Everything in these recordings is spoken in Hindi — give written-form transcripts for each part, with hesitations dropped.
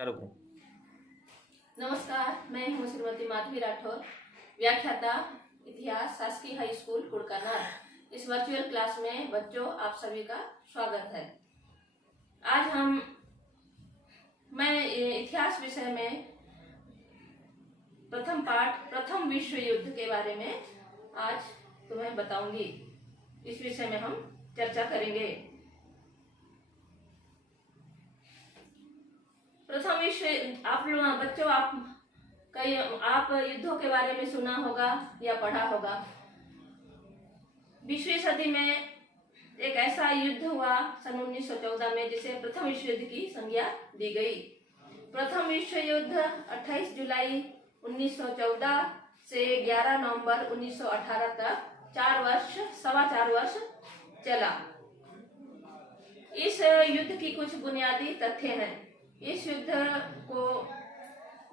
करो। नमस्कार, मैं हूँ श्रीमती माधवी राठौर, व्याख्याता इतिहास, शासकीय हाई स्कूल कुड़कानार। इस वर्चुअल क्लास में बच्चों आप सभी का स्वागत है। आज मैं इतिहास विषय में प्रथम पाठ प्रथम विश्व युद्ध के बारे में आज तुम्हें बताऊंगी। इस विषय में हम चर्चा करेंगे। प्रथम विश्व आप युद्धों के बारे में सुना होगा या पढ़ा होगा। 20वीं सदी में एक ऐसा युद्ध हुआ सन 1914 में जिसे प्रथम विश्व युद्ध की संज्ञा दी गई। प्रथम विश्व युद्ध 28 जुलाई 1914 से 11 नवंबर 1918 तक 4 वर्ष चला। इस युद्ध की कुछ बुनियादी तथ्य हैं। इस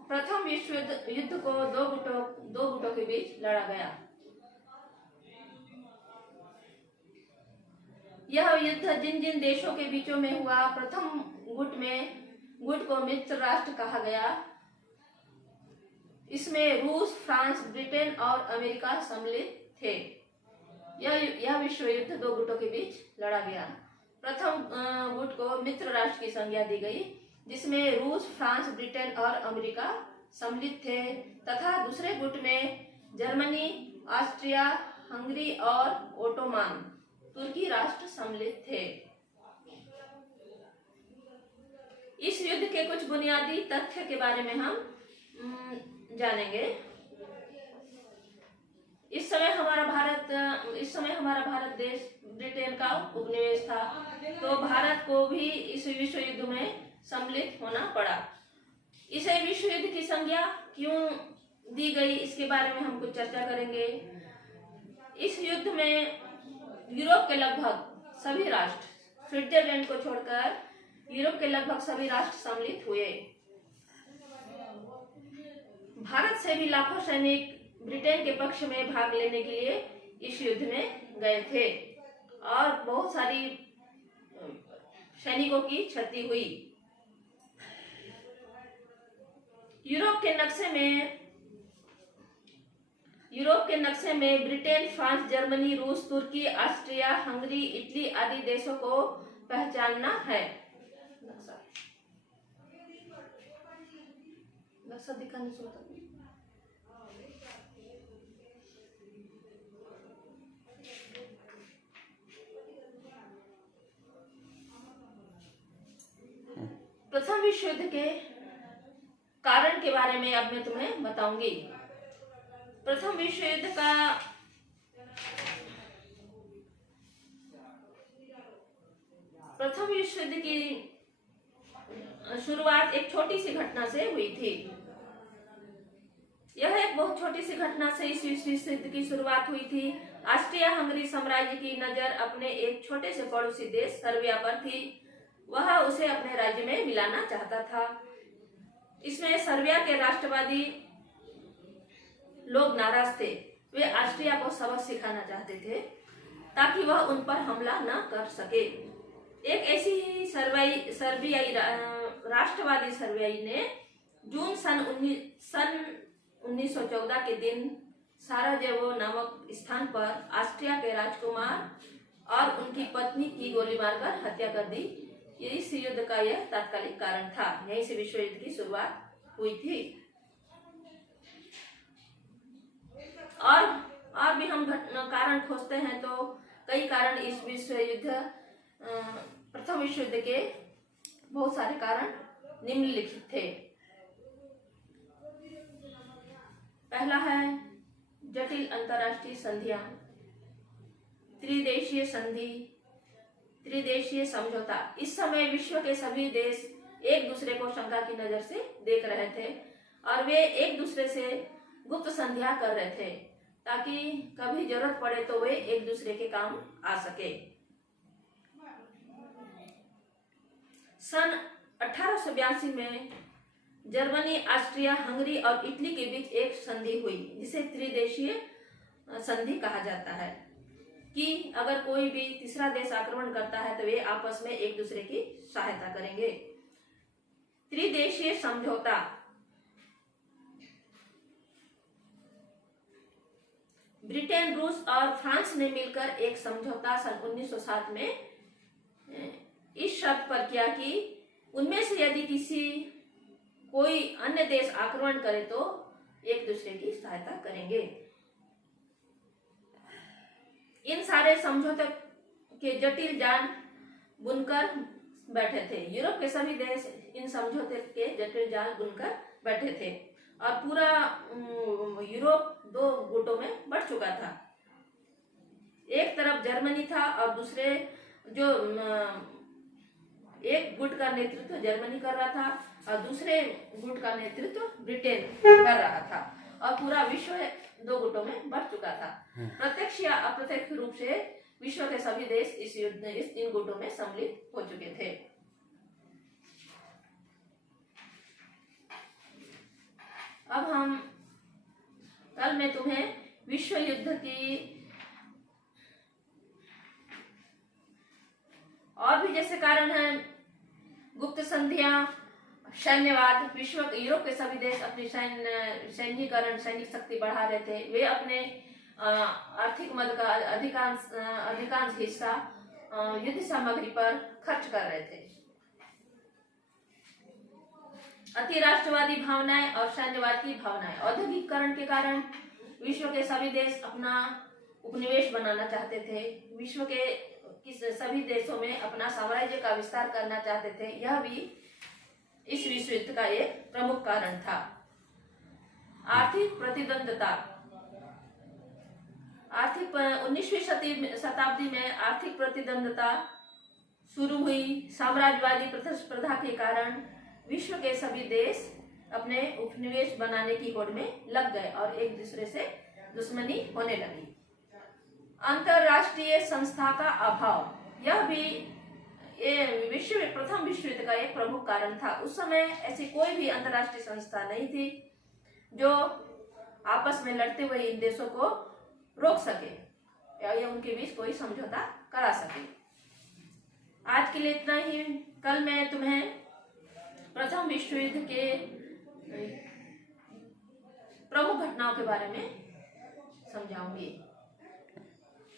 प्रथम विश्व युद्ध को दो गुटों के बीच लड़ा गया। यह युद्ध जिन जिन देशों के बीचों में हुआ, प्रथम गुट को मित्र राष्ट्र कहा गया। इसमें रूस, फ्रांस, ब्रिटेन और अमेरिका सम्मिलित थे। यह विश्व युद्ध दो गुटों के बीच लड़ा गया। प्रथम गुट को मित्र राष्ट्र की संज्ञा दी गई, जिसमें रूस, फ्रांस, ब्रिटेन और अमेरिका सम्मिलित थे, तथा दूसरे गुट में जर्मनी, ऑस्ट्रिया, हंगरी और ओटोमान तुर्की राष्ट्र सम्मिलित थे। इस युद्ध के कुछ बुनियादी तथ्य के बारे में हम जानेंगे। इस समय हमारा भारत देश ब्रिटेन का उपनिवेश था, तो भारत को भी इस विश्व युद्ध में सम्मिलित होना पड़ा। इसे विश्व युद्ध की संज्ञा क्यों दी गई, इसके बारे में हम कुछ चर्चा करेंगे। इस युद्ध में यूरोप के लगभग सभी राष्ट्र, स्विट्जरलैंड को छोड़कर यूरोप के लगभग सभी राष्ट्र सम्मिलित हुए। भारत से भी लाखों सैनिक ब्रिटेन के पक्ष में भाग लेने के लिए इस युद्ध में गए थे और बहुत सारी सैनिकों की क्षति हुई। यूरोप के नक्शे में ब्रिटेन, फ्रांस, जर्मनी, रूस, तुर्की, ऑस्ट्रिया, हंगरी, इटली आदि देशों को पहचानना है। नक्शा दिखाने से प्रथम विश्व युद्ध के कारण के बारे में अब मैं तुम्हें बताऊंगी। प्रथम विश्व युद्ध की शुरुआत एक छोटी सी घटना से हुई थी। यह एक बहुत छोटी सी घटना से इस विश्व युद्ध की शुरुआत हुई थी। ऑस्ट्रिया हंगरी साम्राज्य की नजर अपने एक छोटे से पड़ोसी देश सर्बिया पर थी। वह उसे अपने राज्य में मिलाना चाहता था। इसमें सर्बिया के राष्ट्रवादी लोग नाराज थे। वे ऑस्ट्रिया को सबक सिखाना चाहते थे ताकि वह उन पर हमला न कर सके। एक ऐसी ही राष्ट्रवादी सर्बियाई ने जून सन 1914 के दिन साराजेवो नामक स्थान पर ऑस्ट्रिया के राजकुमार और उनकी पत्नी की गोली मारकर हत्या कर दी। इस युद्ध का यह तात्कालिक कारण था। यहीं से विश्व युद्ध की शुरुआत हुई थी। और भी हम कारण खोजते हैं तो कई कारण इस प्रथम विश्व युद्ध के बहुत सारे कारण निम्नलिखित थे। पहला है जटिल अंतर्राष्ट्रीय संधियां, त्रिदेशीय समझौता। इस समय विश्व के सभी देश एक दूसरे को शंका की नजर से देख रहे थे और वे एक दूसरे से गुप्त संधियां कर रहे थे ताकि कभी जरूरत पड़े तो वे एक दूसरे के काम आ सके। सन 1882 में जर्मनी, ऑस्ट्रिया, हंगरी और इटली के बीच एक संधि हुई जिसे त्रिदेशीय संधि कहा जाता है कि अगर कोई भी तीसरा देश आक्रमण करता है तो वे आपस में एक दूसरे की सहायता करेंगे। त्रिदेशीय समझौता ब्रिटेन, रूस और फ्रांस ने मिलकर एक समझौता सन 1907 में इस शर्त पर किया कि उनमें से यदि कोई अन्य देश आक्रमण करे तो एक दूसरे की सहायता करेंगे। इन सारे समझौते के जटिल जाल बुनकर बैठे थे। यूरोप के सभी देश इन समझौते के जटिल जाल बुनकर बैठे थे और पूरा यूरोप दो गुटों में बढ़ चुका था। एक तरफ जर्मनी था और दूसरे जो एक गुट का नेतृत्व जर्मनी कर रहा था और दूसरे गुट का नेतृत्व ब्रिटेन कर रहा था और पूरा विश्व दो गुटों में बढ़ चुका था। प्रत्यक्ष या अप्रत्यक्ष रूप से विश्व के सभी देश इस इन गुटों में सम्मिलित हो चुके थे। अब कल मैं तुम्हें विश्व युद्ध की और भी जैसे कारण है, गुप्त संधियां, सैन्यवाद। यूरोप के सभी देश अपनी सैनिक शक्ति बढ़ा रहे थे। वे अपने आर्थिक मद का अधिकांश हिस्सा युद्ध सामग्री पर खर्च कर रहे थे। अति राष्ट्रवादी भावनाएं और सैन्यवाद की भावनाएं। औद्योगिकीकरण के कारण विश्व के सभी देश अपना उपनिवेश बनाना चाहते थे। विश्व के सभी देशों में अपना साम्राज्य का विस्तार करना चाहते थे। यह भी इस विश्व युद्ध का एक प्रमुख कारण था। आर्थिक प्रतिद्वंदता। 19वीं शताब्दी में आर्थिक प्रतिद्वंदता शुरू हुई। साम्राज्यवादी प्रतिस्पर्धा के कारण विश्व के सभी देश अपने उपनिवेश बनाने की होड़ में लग गए और एक दूसरे से दुश्मनी होने लगी। अंतरराष्ट्रीय संस्था का अभाव। यह भी प्रथम विश्व युद्ध का एक प्रमुख कारण था। उस समय ऐसी कोई भी अंतरराष्ट्रीय संस्था नहीं थी जो आपस में लड़ते हुए इन देशों को रोक सके या उनके बीच कोई समझौता करा सके। आज के लिए इतना ही। कल मैं तुम्हें प्रथम विश्व युद्ध के प्रमुख घटनाओं के बारे में समझाऊंगी।